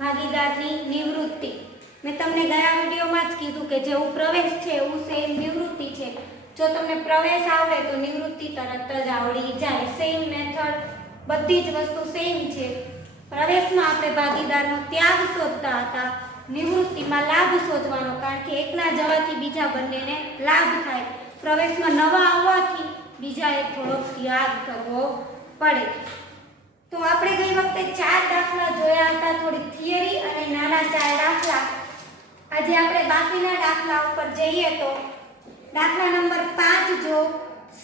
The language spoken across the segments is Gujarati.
ભાગીદારની નિવૃત્તિ। મેં તમને ગયા વિડીયોમાં જ કીધું કે જેવું પ્રવેશ છે એવું સેમ નિવૃત્તિ છે। જો તમને પ્રવેશ આવડે તો નિવૃત્તિ તરત જ આવડી જાય। સેમ મેથડ, બધી જ વસ્તુ સેમ છે। પ્રવેશમાં આપણે ભાગીદારનો ત્યાગ શોધતા હતા, નિવૃત્તિમાં લાભ શોધવાનો, કારણ કે એકના જવાથી બીજા બંનેને લાભ થાય। પ્રવેશમાં નવા આવવાથી બીજાએ થોડો ત્યાગ કરવો પડે। તો આપણે ગઈ વખતે 4 દાખલા જોયા હતા, થોડી થિયરી અને નાના 4 દાખલા। આજે આપણે બાકીના દાખલા ઉપર જઈએ તો દાખલા નંબર 5 જો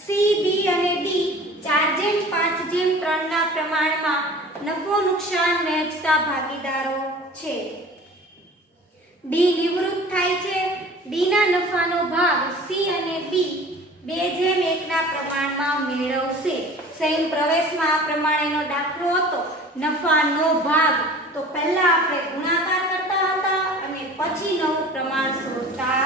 સી, બી અને ડી 4:5:3 ના પ્રમાણમાં નફો નુકસાન વહેંચતા ભાગીદારો છે। ડી નિવૃત્ત થાય છે। ડી ના નફાનો ભાગ સી અને બી 2:1 ના પ્રમાણમાં મેળવશે। સેમ પ્રવેશમાં આ પ્રમાણેનો દાખલો હતો, નફાનો ભાગ। તો પહેલા આપણે ગુણાકાર કરતા હતા અને પછી નવું પ્રમાણ શોધતા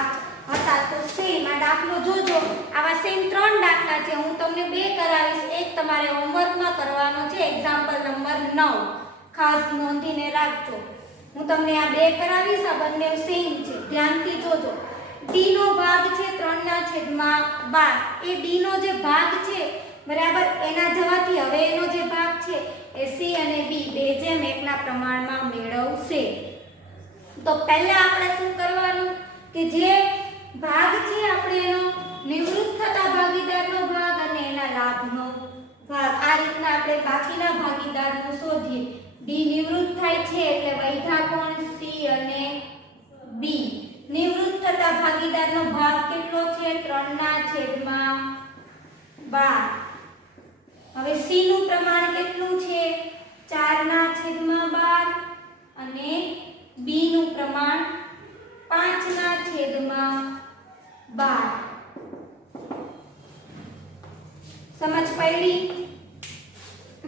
હતા। તો સેમ આ દાખલો જોજો, આવા સેમ 3 દાખલા છે। હું તમને 2 કરાવીશ, એક તમારે હોમવર્કમાં કરવાનો છે, એક્ઝામ્પલ નંબર 9, ખાસ નોંધીને રાખજો। હું તમને આ 2 કરાવીશ, આ બંને સેમ છે, ધ્યાનથી જોજો। ડી નો ભાગ છે 3/12, એ ડી નો જે ભાગ છે બરાબર, એના જવાથી હવે એનો જે ભાગ છે એ સી અને બી 2:1 ના પ્રમાણમાં મેળવશે। તો પહેલા આપણે શું કરવાનું કે જે ભાગ છે આપણે એનો નિવૃત્ત થતા ભાગીદારનો ભાગ અને એના લાભનો ભાગ, આ રીતના આપણે બાકીના ભાગીદારનો શોધીએ। ડી નિવૃત્ત થાય છે એટલે વૈધા કોણ સી અને બી। નિવૃત્ત થતા ભાગીદારનો ભાગ કેટલો છે 3/12। હવે સી નું પ્રમાણ કેટલું છે 4/12 અને બી નું પ્રમાણ 5/12। સમજ પડી?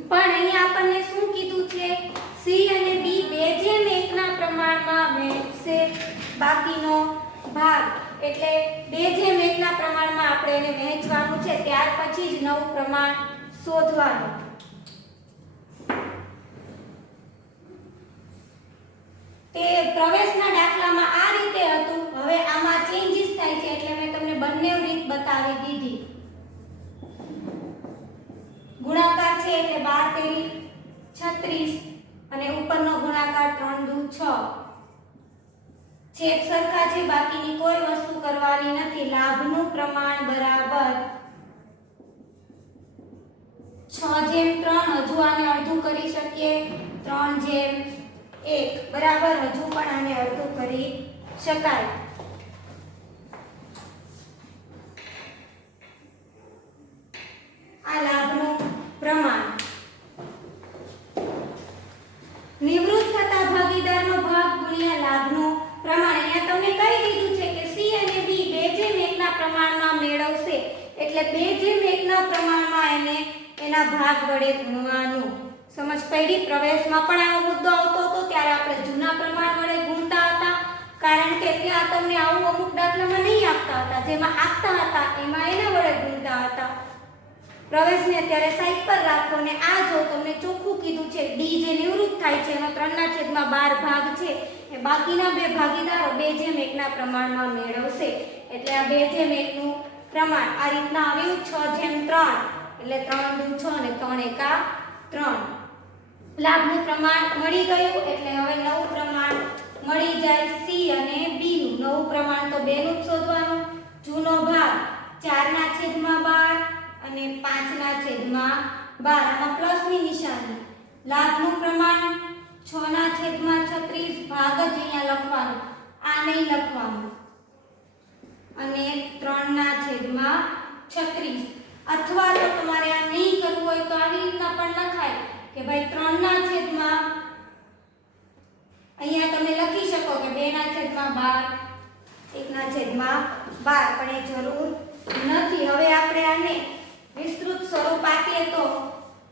પણ અહીંયા આપણને શું કીધું છે, સી અને બી 2:1 ના પ્રમાણમાં વહેંચશે બાકીનો ભાગ, એટલે 2:1 ના પ્રમાણમાં આપણે એને વહેંચવાનું છે, ત્યાર પછી જ નવું પ્રમાણ શોધવાનું। તે પ્રવેશના દાખલામાં આ રીતે હતું, હવે આમાં ચેન્જીસ થાય છે એટલે મેં તમને બંને રીત બતાવી દીધી। ગુણાકાર છે એટલે 12×3 = 36 અને ઉપરનો ગુણાકાર 3×6। છેદ સરખા છે, બાકીની કોઈ વસ્તુ કરવાની નથી। લાભનું પ્રમાણ બરાબર 6/3, હજુ આને અડધું કરી શકીએ 3/1 બરાબર, હજુ પણ આને અડધું કરી શકાય। આ લાભનું પ્રમાણ, નિવૃત્ત થતા ભાગીદારનો ભાગ ગુણ્યા લાભનું પ્રમાણ। અહીંયા તમને કહી દીધું છે કે સી અને બી 2:1 ના પ્રમાણમાં મેળવશે, એટલે 2:1 ના પ્રમાણમાં એને એના ભાગ વડે ગુણવાનું। સમજ પડી? પ્રવેશમાં પણ આવો મુદ્દો આવતો હતો ત્યારે આપણે જૂના પ્રમાણ વડે ગુણતા હતા, કારણ કે ત્યાં તમને આવું અમુક દાખલામાં નહીં આપતા હતા, જેમાં આપતા હતા એમાં એના વડે ગુણતા હતા। પ્રવેશને અત્યારે સાઈડ પર રાખો ને આ જો તમને ચોખ્ખું કીધું છે, ડી જે નિવૃત્ત થાય છે એનો 3/12 ભાગ છે એ બાકીના 2 ભાગીદારો 2:1 ના પ્રમાણમાં મેળવશે, એટલે આ 2:1 નું પ્રમાણ આ રીતના આવ્યું 6/3, એટલે 3×6 અને 3×1 = 3। લાભનું પ્રમાણ મળી ગયું, એટલે હવે નવું પ્રમાણ મળી જાય સી અને બી નું। નવું પ્રમાણ તો 2 નું જ શોધવાનું। જૂનો ભાગ 4/12 અને 5/12, આમાં પ્લસની નિશાની। લાભનું પ્રમાણ 6/36, ભાગ જ અહીંયા લખવાનો, આ નહીં લખવાનું, અને 3/36। અથવા તો તમારે આ નહીં કરવું હોય તો આવી રીતના પણ લખાય કે ભાઈ 3/, અહીંયા તમે લખી શકો કે 2/12, 1/12, પણ એ જરૂર નથી। હવે આપણે આને વિસ્તૃત સ્વરૂપ આપીએ તો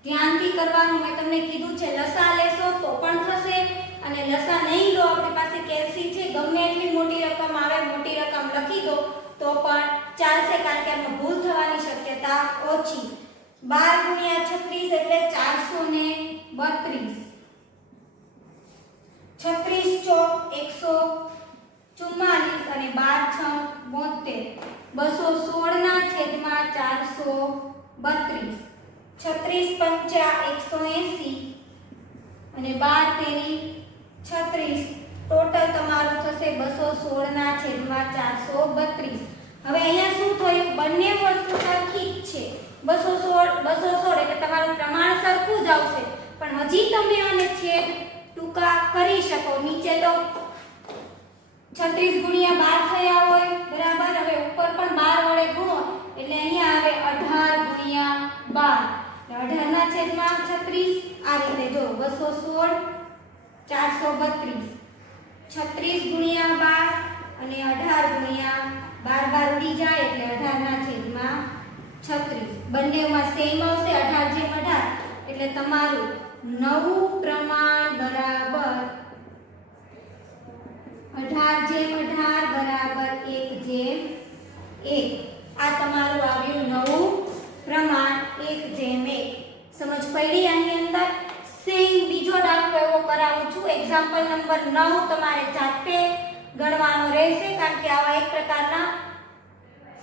ધ્યાનથી કરવાનું, મેં તમને કીધું છે લસા લેશો તો પણ થશે અને લસા નહીં લો, આપણી પાસે કેલ્સી છે, ગમે એટલી મોટી રકમ આવે, મોટી રકમ લખી દો તો પણ ચાલશે, કારણ કે આમાં ભૂલ થવાની શક્યતા ઓછી। 12 × 36 એટલે 432। 36 ચોક 144 અને 12 છ 72. 216 ના છેદમાં 432. 36 પંચા 180 અને 12 તેરી 36. ટોટલ તમારું થશે 216 ના છેદમાં 432. હવે અહીંયા શું થયું? બંને વસ્તુ સરખી જ છે. 216 એટલે તમારું પ્રમાણ સરખું જ આવશે, પણ હજી તમે આને છેદ ટૂંકા કરી શકો. નીચે તો 36 ગુણ્યા 12 થયા હોય, બરાબર. હવે ઉપર પણ 12 વડે ગુણો એટલે અહીંયા આવે 18 ગુણ્યા 12. 18 ના છેદમાં 36. આ રીતે જો 216 432. 36 ગુણ્યા 12 અને 18 ગુણ્યા 12 ઉડી જાય એટલે 18 ના છેદમાં 36. બંનેમાં સેમ આવશે 18 જેમ 18 એટલે તમારું નવું પ્રમાણ બરાબર 18 જેમ 18 બરાબર 1 જેમ 1. આ તમારું આવ્યું નવું પ્રમાણ 1 જેમ 1. સમજ પડી આની અંદર? સેમ બીજો દાખલો એવો કરાવું છું. એક્ઝામ્પલ નંબર 9 તમારે જાતે ગણવાનો રહેશે, કારણ કે આવા એક પ્રકારના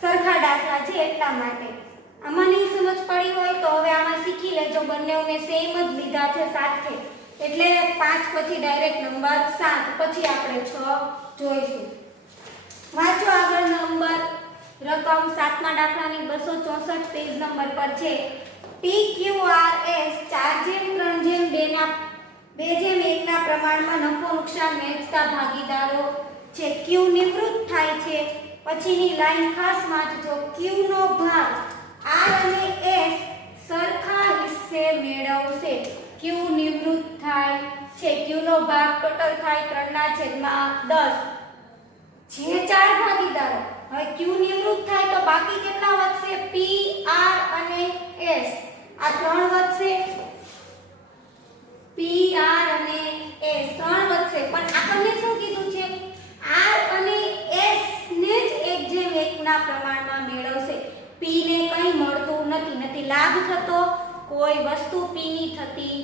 સરખા દાખલા છે એટલા માટે. આમાં નહીં સમજ પડી હોય તો હવે આમાં શીખી લેજો. બંનેઓને સેમ જ લીધા છે સાથે, એટલે 5 પછી ડાયરેક્ટ નંબર 7, પછી આપણે 6 જોઈશું. વાંચો આગળ નંબર રકમ 7મા દાખલાની 264 પેજ નંબર પર છે. PQRS 4:3:2 ના 2:1 ના પ્રમાણમાં નફો નુકસાન વહેંચતા ભાગીદારો છે. Q નિવૃત્ત થાય છે. પછીની લાઈન ખાસ વાંચજો. Q નો ભાગ R અને S સરખા હિસ્સે મેળવશે. Q નિવૃત્ત થાય છે. Q નો ભાગ ટોટલ થાય 3/10. જે 4 ભાગીદારો, હવે Q નિવૃત્ત થાય તો બાકી કેટલા વધશે? P, R અને S. આ 3 વધશે. P, R અને S 3 વધશે. પણ આપણને શું કીધું છે? R અને S ને જ 1:1 ના પ્રમાણમાં મેળવશે. P ને કંઈ મળતું નથી લાભ થતો, કોઈ વસ્તુ P ની થતી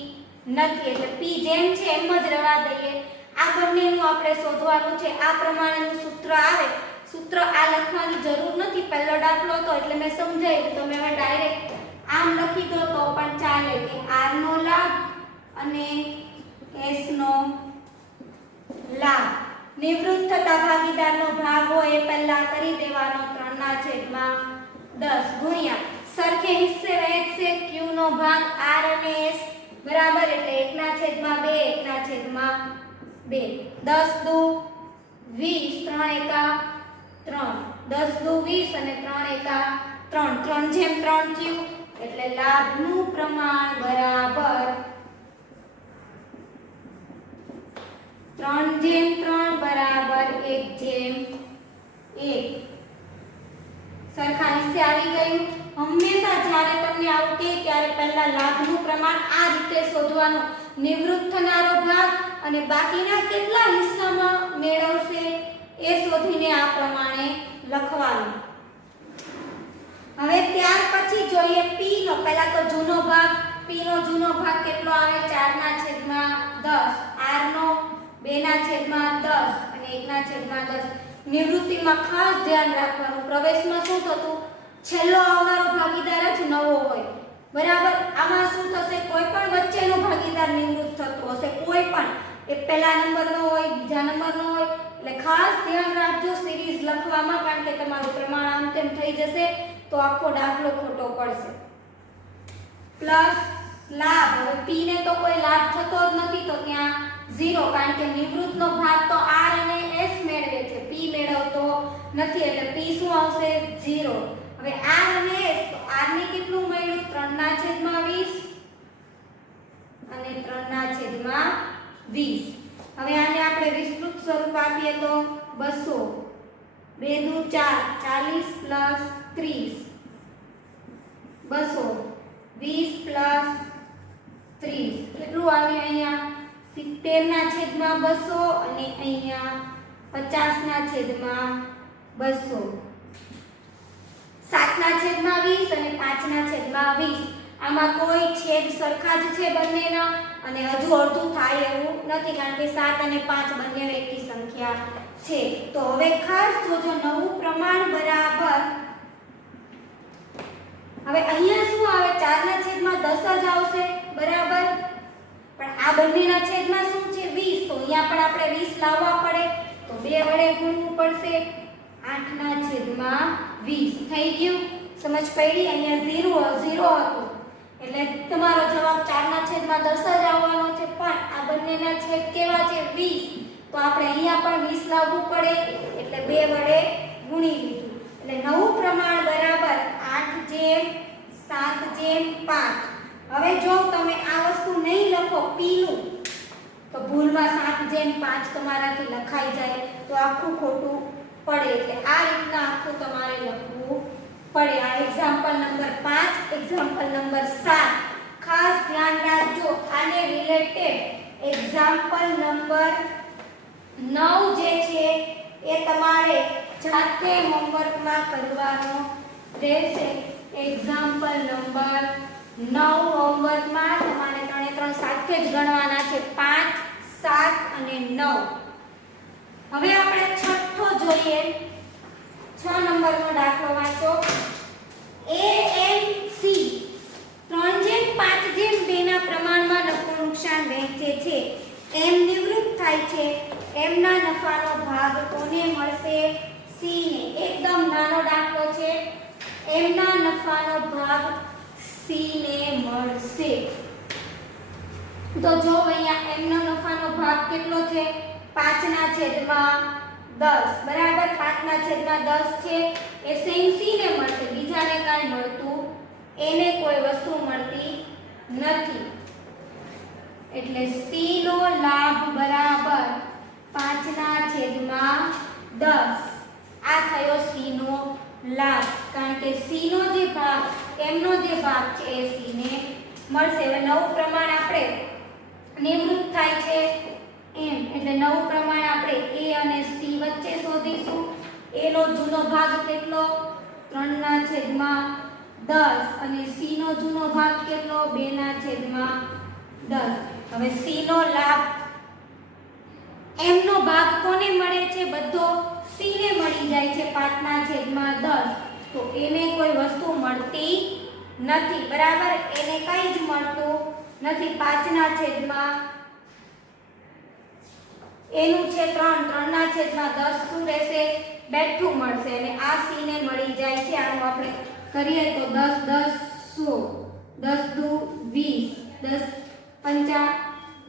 નથી, એટલે P જેમ છે એમ જ રહેવા દઈએ. આ બંનેનું આપણે શોધવાનું છે. આ પ્રમાણેનું સૂત્ર આવે. સૂત્ર આ લખવાની જરૂર નથી, પહેલો દાખલો હતો એટલે મેં સમજાવ્યું. તમે હવે ડાયરેક્ટ આમ લખી દો તો પણ ચાલે કે R નો લાભ અને S નો લાભ. નિવૃત્ત થતા ભાગીદારનો ભાગ હોય એ પહેલા કરી દેવાનો. 3/10 ગુણ્યા સરખે હિસ્સે વહેંચશે. Q નો ભાગ R અને S બરાબર, એટલે 1/2 1/2. 10 દુ 20, 3 એકા 3. 10 દુ 20 અને 3 એકા 3. 3/3 થયું એટલે લાભનું પ્રમાણ બરાબર 3/3 બરાબર 1/1. સરખા હિસ્સે આવી ગયું. હંમેશા જ્યારે તમને આવું કહે ત્યારે પહેલા લાભનું પ્રમાણ આ રીતે શોધવાનું. નિવૃત્ત થનારો ભાગ અને બાકીના કેટલા હિસ્સામાં મેળવશે એ શોધીને આ પ્રમાણે લખવાનું. હવે ત્યાર પછી જોઈએ P નો. પહેલા તો જૂનો ભાગ. P નો જૂનો ભાગ કેટલો આવે? 4/10. R નો 2/10 અને 1/10. નિવૃત્તિમાં ખાસ ધ્યાન રાખવાનું. પ્રવેશમાં શું થતું? છેલ્લો આવનારો ભાગીદાર જ નવો હોય, બરાબર. આમાં શું થશે? કોઈ પણ વચ્ચેનો ભાગીદાર નિવૃત્ત થતો હશે, કોઈ પણ. એ પહેલા નંબરનો હોય, બીજા નંબરનો હોય, એટલે ખાસ ધ્યાન રાખજો સિરીઝ લખવામાં, કારણ કે તમારું પ્રમાણ આમ તેમ થઈ જશે તો આખો દાખલો ખોટો પડશે. પ્લસ લાભ. હવે P ને તો કોઈ લાભ થતો જ નથી તો ત્યાં 0, કારણ કે નિવૃત્તનો ભાગ તો R અને S મેળવે છે, P મેળવતો નથી, એટલે P શું આવશે? 0. હવે R અને S, તો R ને કેટલું મળ્યું? 3/20 અને 3/20. હવે આને આપણે વિસ્તૃત સ્વરૂપ આપીએ તો 200 2 દુ 4 40 પ્લસ 30 200 20 પ્લસ 30 કેટલું આવ્યું? અહીંયા 70/200 અને અહીંયા 50/200. 7/20 અને 5/20. આમાં કોઈ છેદ સરખા જ છે બંનેના. અને હજુ અડધું થાય એવું નથી, કારણ કે 7 અને 5 બંને એકી સંખ્યા છે. તો હવે ખાસ જોજો, નવું પ્રમાણ બરાબર, હવે અહીંયા શું આવે, 4 ના છેદમાં 10 જ આવશે, બરાબર, પણ આ બંનેના છેદમાં શું છે, 20, તો અહીંયા પણ આપણે 20 લાવવા પડે, તો 2 વડે ગુણવું પડશે, 8 ના છેદમાં 20 થઈ ગયું. સમજ પડી? અહીંયા 0 હતું એટલે તમારો જવાબ 4 ના છેદમાં 10 જ આવવાનો છે, પણ આ બંનેના છેદ કેવા છે, 20, તો આપણે અહીંયા પણ 20 લાવવું પડે, એટલે 2 વડે ગુણી લીધું. એટલે નવું પ્રમાણ બરાબર 8/7/5. હવે જો તમે આ વસ્તુ નહીં લખો p નું, તો ભૂલમાં 7/5 તમારાથી લખાઈ જાય તો આખું ખોટું પડે, એટલે આ રીતના આખું તમારે લખવું પડે. આ એક્ઝામ્પલ નંબર 5, એક્ઝામ્પલ નંબર 7 ખાસ ધ્યાન રાખજો. આને રિલેટેડ એક્ઝામ્પલ નંબર 9 જે છે એ તમારે જાતે હોમવર્કમાં કરવાનો રહેશે. એક્ઝામ્પલ નંબર 9 હોમવર્કમાં તમારે 3 સાથે જ ગણવાના છે, 5, 7 અને 9. હવે આપણે છઠ્ઠો જોઈએ. 6 નંબરનો દાખલો વાંચો. AMC 3/5/2 ના પ્રમાણમાં નફો નુકસાન વહેંચે છે. M નિવૃત્ત થાય છે. M ના નફાનો ભાગ કોને મળશે? C ને. એકદમ નાનો દાખલો છે. M ના નફાનો ભાગ C ને મળશે. તો જો અહીંયા M નો નફાનો ભાગ કેટલો છે? 5/10, બરાબર, 5/10 છે. એ સેમ C ને મળશે, બીજાને કાંઈ મળતું, એને કોઈ વસ્તુ મળતી નથી, એટલે C નો લાભ બરાબર 5/10. આ થયો C નો લાભ, કારણ કે C નો જે ભાગ, M નો જે ભાગ છે એ C ને મળશે. હવે નવું પ્રમાણ આપણે નિવૃત્ત થાય છે M, એટલે નવું પ્રમાણ આપણે A અને C વચ્ચે શોધીશું. A નો જૂનો ભાગ કેટલો? 3/10 અને C નો જૂનો ભાગ કેટલો? 2/10. હવે C નો લાભ, M નો ભાગ કોને મળે છે? બધો C ને મળી જાય છે 5/10. તો એને કોઈ વસ્તુ મળતી નથી, બરાબર, એને કંઈ જ મળતું નથી. 5/10 એનું છે 3/10 શું રહેશે? બેઠું મળશે, અને આ C ને મળી જાય છે. આનું આપણે કરીએ તો 10 10 100, 10 દુ 20, 10 પંચા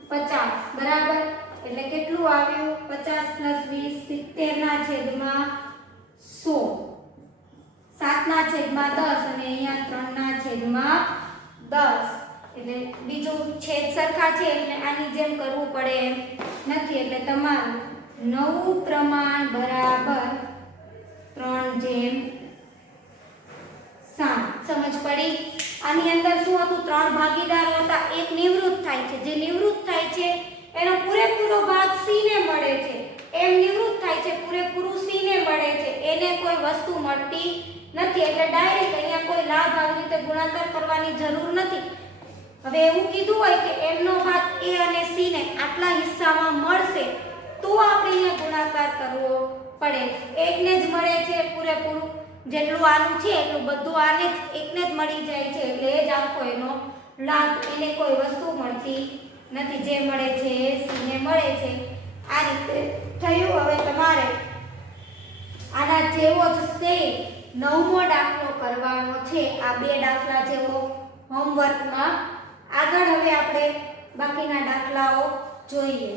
50, બરાબર, એટલે કેટલું આવ્યું? 50 + 20 70/100, 7/10 અને અહીંયા 3/10. એટલે બીજું છેદ સરખા છે એટલે આની જેમ કરવું પડે એમ નથી, એટલે તમારું નવું પ્રમાણ બરાબર 3/7. સમજ પડી? આની અંદર શું હતું? 3 ભાગીદારો હતા, એક નિવૃત્ત થાય છે. જે નિવૃત્ત થાય છે એનો પૂરેપૂરો ભાગ C ને મળે છે. એમ નિવૃત્ત થાય છે, પૂરેપૂરું C ને મળે છે, એને કોઈ વસ્તુ મળતી નથી, એટલે ડાયરેક્ટ અહીંયા કોઈ લાભ આવી રીતે ગુણાકાર કરવાની જરૂર નથી. હવે એવું કીધું હોય કે M નો ભાગ A અને C ને આટલા હિસ્સામાં મળશે, તો આપણે અહીંયા ગુણાકાર કરવો પડે. એકને જ મળે છે પૂરેપૂરું, જેટલું આનું છે એટલું બધું આને જ એકને જ મળી જાય છે, એટલે એ જ આખો એનો લાભ. એને કોઈ વસ્તુ મળતી નથી, જે મળે છે એ C ને મળે છે. આ રીતે થયું. હવે તમારે આના જેવો જ સેમ 9મો દાખલો કરવાનો છે. આ 2 દાખલા જેવો હોમવર્કમાં. આગળ હવે આપણે બાકીના દાખલાઓ જોઈએ.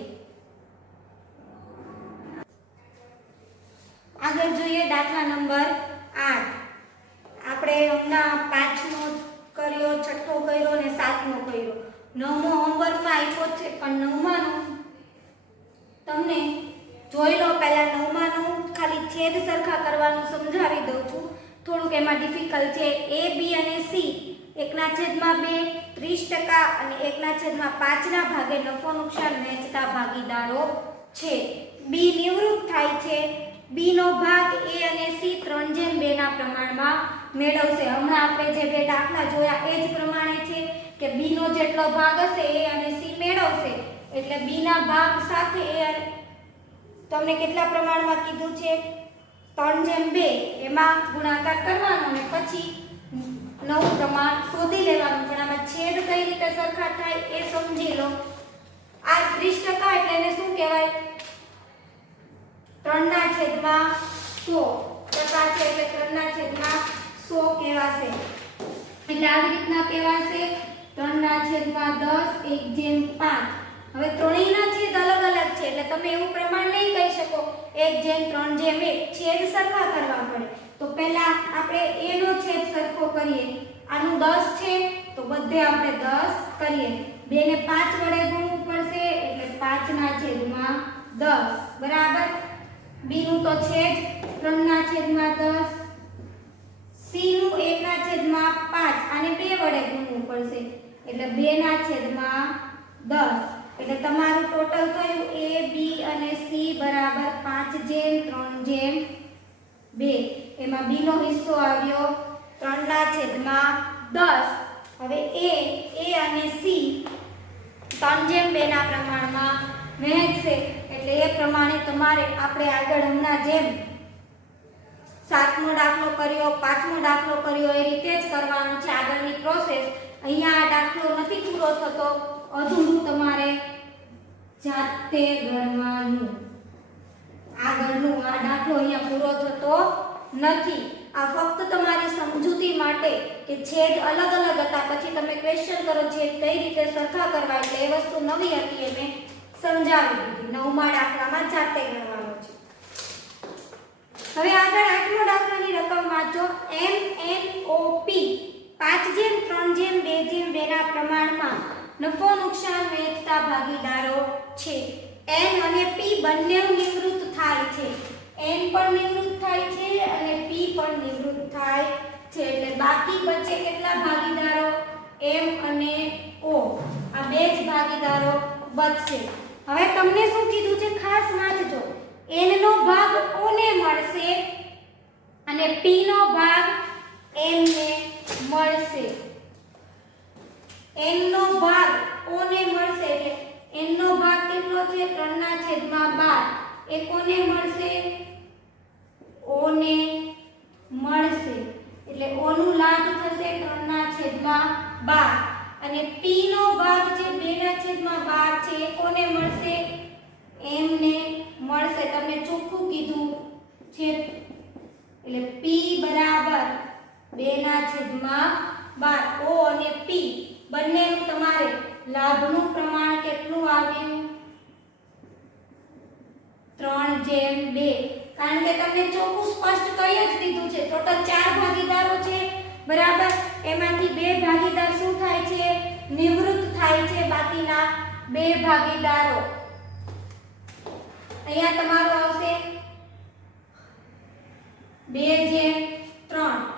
આગળ જોઈએ દાખલા નંબર 8. આપણે હમણાં 5મો કર્યો, 6ઠ્ઠો કર્યો અને 7મો કર્યો. 9મો હોમવર્કમાં આપ્યો છે, પણ 9માનું તમને જોઈ લો. પહેલા 9માનું ખાલી છેદ સરખા કરવાનું સમજાવી દઉં છું. થોડુંક એમાં ડિફિકલ્ટ છે. A, B અને C 1/2, 30% અને 1/5 ભાગે નફો નુકસાન વહેંચતા ભાગીદારો છે. B નિવૃત્ત થાય છે. B નો ભાગ A અને C 3/2 ના પ્રમાણમાં મેળવશે. હમણાં આપણે જે 2 દાખલા જોયા એ જ પ્રમાણે છે. કે b નો જેટલો ભાગ હશે a અને c મેળવશે એટલે b ના ભાગ સાથે a તમને કેટલા પ્રમાણમાં કીધું છે 3/2 એમાં ગુણાકાર કરવાનો અને પછી નવું પ્રમાણ શોધી લેવાનું પણ આમાં છેદ કઈ રીતે સરખા થાય એ સમજી લો આ 30% એટલે એને શું કહેવાય 3/100 ટકા છે એટલે 3/100 કહેવાશે એટલે આવી રીતના કહેવાશે 3/10 1/5 હવે ત્રણેયના છેદ અલગ અલગ છે એટલે તમે એવું પ્રમાણ નહીં કહી શકો 1/3/1 છેદ સરખા કરવા પડે તો પહેલા આપણે a નો છેદ સરખો કરીએ આનું 10 છે તો બધે આપણે 10 કરીએ 2 ને 5 વડે ગુણવું પડશે એટલે 5/10 બરાબર b નું તો છે જ 3/10 c નું 1/5 આને 2 વડે ગુણવું પડશે એટલે 2/10 એટલે તમારું ટોટલ થયું a b અને c બરાબર 5/3/2 એમાં b નો હિસ્સો આવ્યો 3/10 હવે a અને c 3/2 ના પ્રમાણમાં વહેંચશે એટલે એ પ્રમાણે તમારે આપણે આગળ હમણાં જેમ 7મો દાખલો કર્યો 5મો દાખલો કર્યો એ રીતે જ કરવાનું છે આગળની પ્રોસેસ અહીંયા આ દાખલો નથી પૂરો થતો અધૂરું તમારે જાતે ગણવાનું આગળનું આ દાખલો અહીંયા પૂરો થતો નથી આ ફક્ત તમારી સમજૂતી માટે કે છેદ અલગ અલગ હતા પછી તમે ક્વેશ્ચન કરો છેદ કઈ રીતે સરખા કરવા એટલે એ વસ્તુ નવી હતી એ મેં સમજાવી દીધી 9મા દાખલામાં જાતે ગણવાનું છે હવે આગળ 8મો દાખલાની રકમ વાંચો MNOP 5/3/2/2 ના પ્રમાણમાં નફો નુકસાન વહેંચતા ભાગીદારો છે n અને p બંને નિવૃત્ત થાય છે n પણ નિવૃત્ત થાય છે અને p પણ નિવૃત્ત થાય છે એટલે બાકી બચે કેટલા ભાગીદારો m અને o આ બે જ ભાગીદારો બચશે હવે તમને શું કીધું છે ખાસ વાંચજો n નો ભાગ o ને મળશે અને p નો ભાગ m ને મળશે n નો ભાગ o ને મળશે એટલે n નો ભાગ કેટલો છે 3/12 એ કોને મળશે o ને મળશે એટલે o નું લાભ થશે 3/12 અને p નો ભાગ જે 2/12 છે એ કોને મળશે m ને મળશે તમને ચોખ્ખું કીધું છે એટલે p બરાબર 2/12 o અને p બંનેનું તમારે લાભનું પ્રમાણ કેટલું આવ્યું 3/2 કારણ કે તમને ચોખ્ખું સ્પષ્ટ કહી જ દીધું છે ટોટલ 4 ભાગીદારો છે બરાબર એમાંથી 2 ભાગીદાર શું થાય છે નિવૃત્ત થાય છે બાકીના 2 ભાગીદારો અહીંયા તમારું આવશે 2/3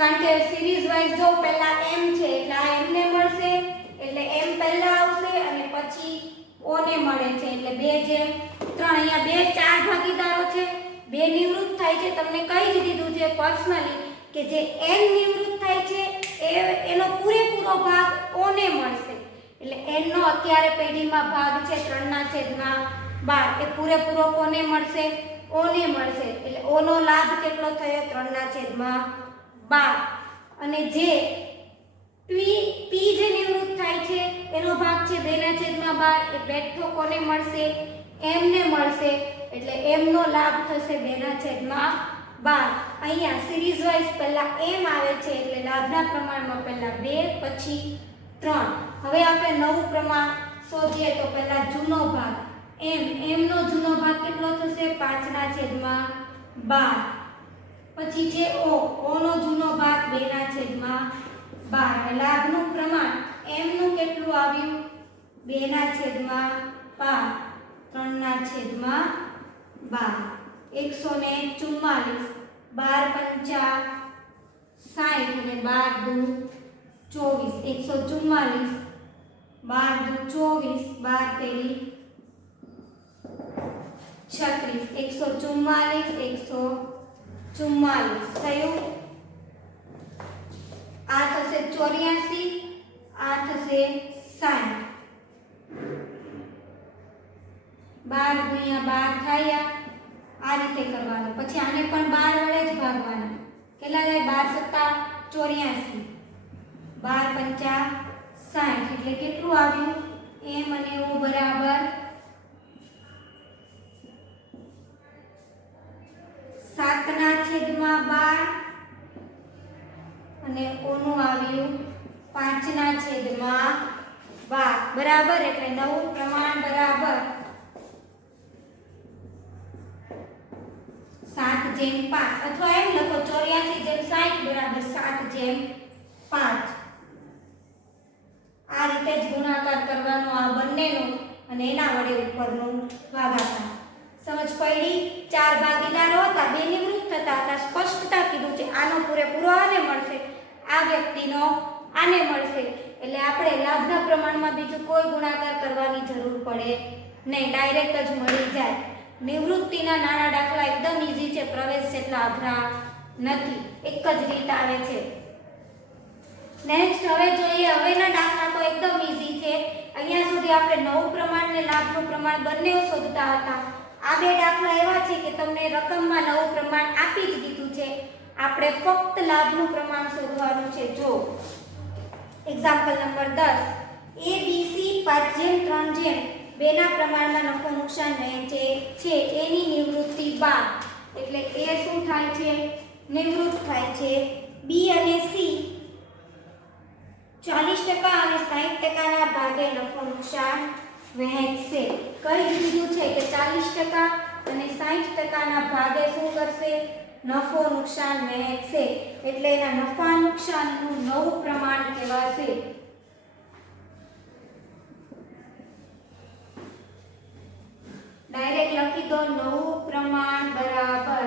કારણ કે સિરીઝ વાઇઝ જો પહેલા m છે એટલે આ m ને મળશે એટલે m પહેલા આવશે અને પછી o ને મળે છે એટલે 2/3 અહીંયા 2 4 ભાગીદારો છે 2 નિવૃત્ત થાય છે તમને કહી જ દીધું છે પર્સનલી કે જે n નિવૃત્ત થાય છે એનો પૂરેપૂરો ભાગ o ને મળશે એટલે n નો અત્યારે પેઢીમાં ભાગ છે 3/12 એ પૂરેપૂરો કોને મળશે o ને મળશે એટલે o નો લાભ કેટલો થયો 3/12 અને જે p જે નિવૃત્ત થાય છે એનો ભાગ છે 2/12 એ બેઠો કોને મળશે m ને મળશે એટલે m નો લાભ થશે 2/12 અહીંયા સિરીઝ વાઇઝ પહેલા m આવે છે એટલે લાભના પ્રમાણમાં પહેલા 2 પછી 3 હવે આપણે નવું પ્રમાણ શોધીએ તો પહેલા જૂનો ભાગ m નો જૂનો ભાગ કેટલો થશે 5/12 પછી છે o નો જૂનો ભાગ 2/12 લાભનું પ્રમાણ m નું કેટલું આવ્યું 2/5 3/12 144 12 5 60 અને 12 દુ 24 144 12 દુ 24 12 તેરી 36 144 144 થયું આ થશે 84, આ થશે 60. 12 ગુણ્યા 12 થાય. આ રીતે કરવાનું. પછી આને પણ 12 વડે જ ભાગવાના. કેટલા થાય? 12 × 7 = 84. 12 × 5 = 60. એટલે કેટલું આવ્યું? m અને o બરાબર 7/12 અને o નું આવ્યું 5/12 બરાબર. એટલે નવું પ્રમાણ બરાબર 7/5 અથવા એમ લખો 84/60 બરાબર 7/5. આ રીતે જ ગુણાકાર કરવાનો આ બંનેનો અને એના વડે ઉપરનો ભાગાકાર. સમજ પડી? 4 ભાગીદારો હતા, 2 નિવૃત્ત થતા હતા. સ્પષ્ટતા કીધું છે. આનો પૂરેપૂરો આને મળશે, આ વ્યક્તિનો આને મળશે. એટલે આપણે લાભના પ્રમાણમાં બીજું કોઈ ગુણાકાર કરવાની જરૂર પડે નહીં, ડાયરેક્ટ જ મળી જાય. નિવૃત્તિના નાના દાખલા એકદમ ઈઝી છે, પ્રવેશ જેટલા અઘરા નથી, એક જ રીત આવે છે. નેક્સ્ટ હવે જોઈએ. હવેના દાખલા તો એકદમ ઈઝી છે. અહીંયા સુધી આપણે નવું પ્રમાણ ને લાભનું પ્રમાણ બંને શોધતા હતા. આ બે દાખલા એવા છે કે તમને રકમમાં નવું પ્રમાણ આપી જ દીધું છે, આપણે ફક્ત લાભનું પ્રમાણ શોધવાનું છે. જો એક્ઝામ્પલ નંબર 10, ABC 5/3 બેના પ્રમાણમાં નફો નુકસાન વહેંચે છે. એની નિવૃત્તિ 12 એટલે એ શું થાય છે? નિવૃત્ત થાય છે. B અને C 40% અને 60% ના ભાગે નફો નુકસાન વહેંચશે. કહી દીધું છે કે 40% અને 60% ના ભાગે શું કરશે? નફો નુકસાન વહેંચશે. એટલે એના નફા નુકસાનનું નવું પ્રમાણ કહેવાશે. ડાયરેક્ટ લખી દો. નવું પ્રમાણ બરાબર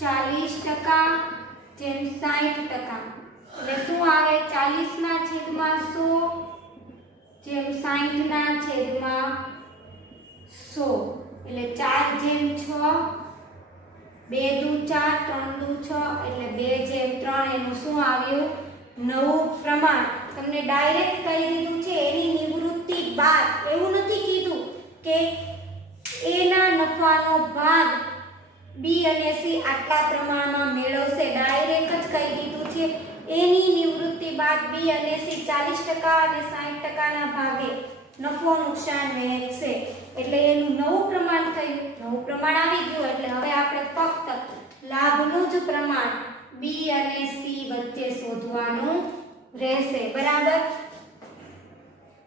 40% જેમ 60%. એટલે શું આવે? 40/100 જેમ 60/100. એટલે 4/6, 2 દુ 4, 3 દુ 6 એટલે 2/3. એનું શું આવ્યું? નવું પ્રમાણ. તમને ડાયરેક્ટ કહી દીધું છે એની નિવૃત્તિ 12. એવું નથી કીધું કે એના નફાનો ભાગ B અને C આટલા પ્રમાણમાં મેળવશે. ડાયરેક્ટ જ કહી દીધું છે એની નિવૃત્તિ બાદ B અને C 40% અને 60% ના ભાગે નફો નુકસાન વહેંચશે. એટલે એનું નવું પ્રમાણ થયું. નવું પ્રમાણ આવી ગયું એટલે હવે આપણે ફક્ત લાભનું જ પ્રમાણ B અને C વચ્ચે શોધવાનું રહેશે. બરાબર.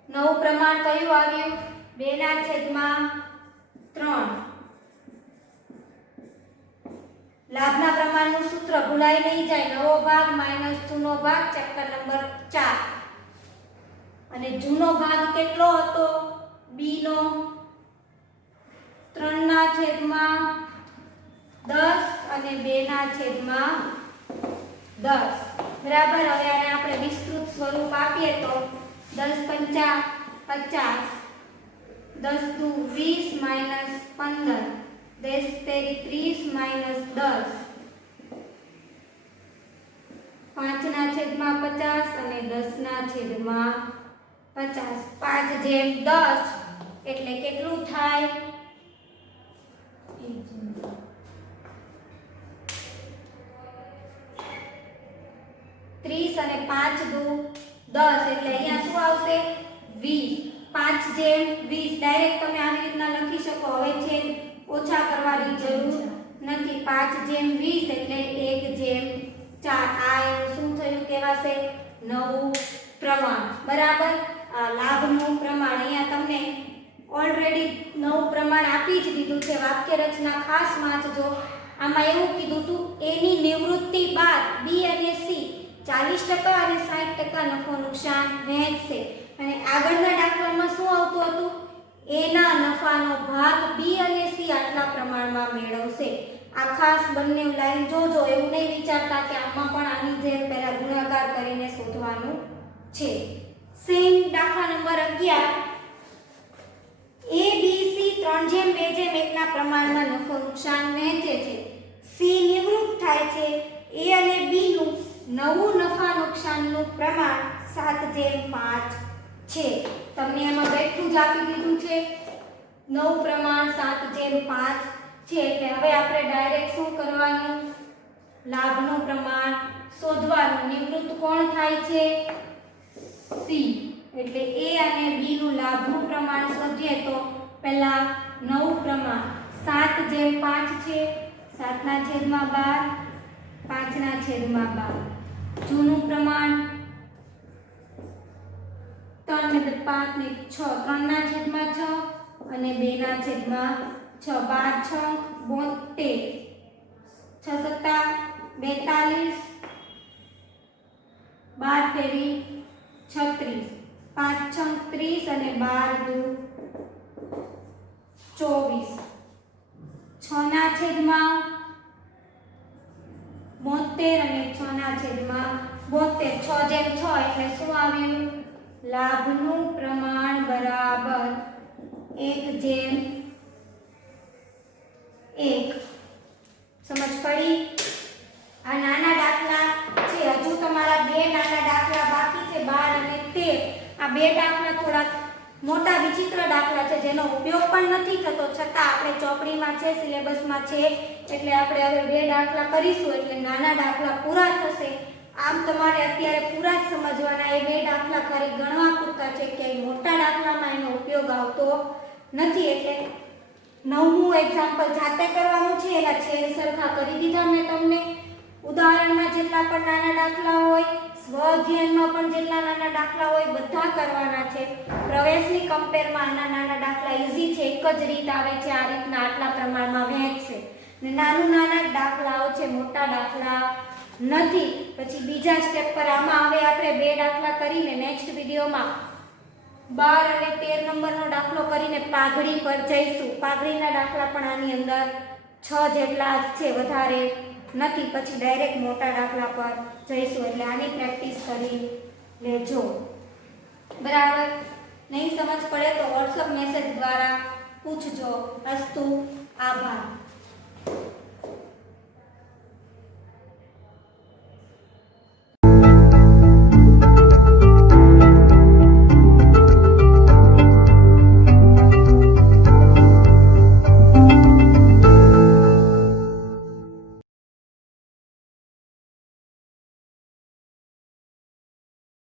નવું પ્રમાણ કયું આવ્યું? 2/3. લાભના પ્રમાણનું સૂત્ર ભૂલાઈ નહીં જાય. નવો ભાગ માઈનસ જૂનો ભાગ, ચેપ્ટર નંબર 4. અને જૂનો ભાગ કેટલો હતો? B નો 3/10 અને 2/10. બરાબર. હવે આને આપણે વિસ્તૃત સ્વરૂપ આપીએ તો 10 × 50, 10 દુ 20 - 15, 10 તેરી 30 - 10, 5/50 અને 10/50. 5/10 એટલે કેટલું થાય? 30 અને 5 દુ 10 એટલે અહીંયા શું આવશે? 20. 5/20 ડાયરેક્ટ તમે આવી રીતના લખી શકો. હવે છે ઓછા કરવાની જરૂર નથી. 5/20 એટલે 1/4. આ એનું શું થયું કહેવાશે? નવું પ્રમાણ. બરાબર. લાભનું પ્રમાણ અહીંયા તમને ઓલરેડી નવું પ્રમાણ આપી જ દીધું છે. વાક્ય રચના ખાસ વાંચજો. આમાં એવું કીધું હતું એની નિવૃત્તિ બાદ B અને C 40% અને 60% નફો નુકસાન વહેંચશે. અને આગળના દાખલામાં શું આવતું હતું? એના નફાનો ભાગ B અને C આટલા પ્રમાણમાં મેળવશે. આ ખાસ બંને લાઈન જોજો. એવું નહીં વિચારતા કે આમાં પણ આની જેમ પહેલા ગુણાકાર કરીને શોધવાનું છે. સેમ દાખલા નંબર 11. ABC 3/2/1 ના પ્રમાણમાં નફો નુકસાન વહેંચે છે. C નિવૃત્ત થાય છે. એ અને બી નું નવું નફા નુકસાનનું પ્રમાણ 7/5 છે. તમને એમાં બેઠું જ આપી દીધું છે, નવું પ્રમાણ 7/5 છે. એટલે હવે આપણે ડાયરેક્ટ શું કરવાનું, લાભનું પ્રમાણ શોધવાનું. નિવૃત્ત કોણ થાય છે? સી. એટલે એ અને બી નું લાભનું પ્રમાણ શોધીએ તો પહેલા નવું પ્રમાણ 7/5 છે, 7/12, 5/12. જૂનું પ્રમાણ 3 ને 5 ને 6, 3/6 અને 2/6. 12 6 72, 6 7 42, 5 6 30 અને 12 2 24. 6/72 અને 6/72. 6/6 એટલે શું આવ્યું? લાભનું પ્રમાણ બરાબર 1/1. સમજ પડી? આ નાના દાખલા છે. હજુ તમારા બે નાના દાખલા બાકી છે, 12 અને 13. આ બે દાખલા થોડા મોટા વિચિત્ર દાખલા છે, જેનો ઉપયોગ પણ નથી થતો, છતાં આપણે ચોપડીમાં છે, સિલેબસમાં છે, એટલે આપણે હવે બે દાખલા કરીશું એટલે નાના દાખલા પૂરા થશે. આમ તમારે અત્યારે પૂરા જ સમજવાના. એ બે દાખલા ખાલી ગણવા પૂરતા છે, કે મોટા દાખલામાં એનો ઉપયોગ આવતો નથી. એટલે 9મું એક્ઝામ્પલ જાતે કરવાનું છે. એના છેદ સરખા કરી દીધા મેં તમને. ઉદાહરણમાં જેટલા પણ નાના દાખલા હોય, સ્વઅધ્યયનમાં પણ જેટલા નાના દાખલા હોય, બધા કરવાના છે. પ્રવેશની કમ્પેરમાં આના નાના દાખલા ઈઝી છે. એક જ રીત આવે છે, આ રીતના આટલા પ્રમાણમાં વહેંચશે ને નાના દાખલાઓ છે, મોટા દાખલા નથી. પછી બીજા સ્ટેપ પર આમાં હવે આપણે બે દાખલા કરીને નેક્સ્ટ વિડીયોમાં 12 અને 13 નંબરનો દાખલો કરીને પાઘડી પર જઈશું. પાઘડીના દાખલા પણ આની અંદર 6 જેટલા જ છે, વધારે નથી. પછી ડાયરેક્ટ મોટા દાખલા પર જઈશું. એટલે આની પ્રેક્ટિસ કરી લેજો. બરાબર? નહીં સમજ પડે તો WhatsApp મેસેજ દ્વારા પૂછજો. અસ્તુ. આભાર.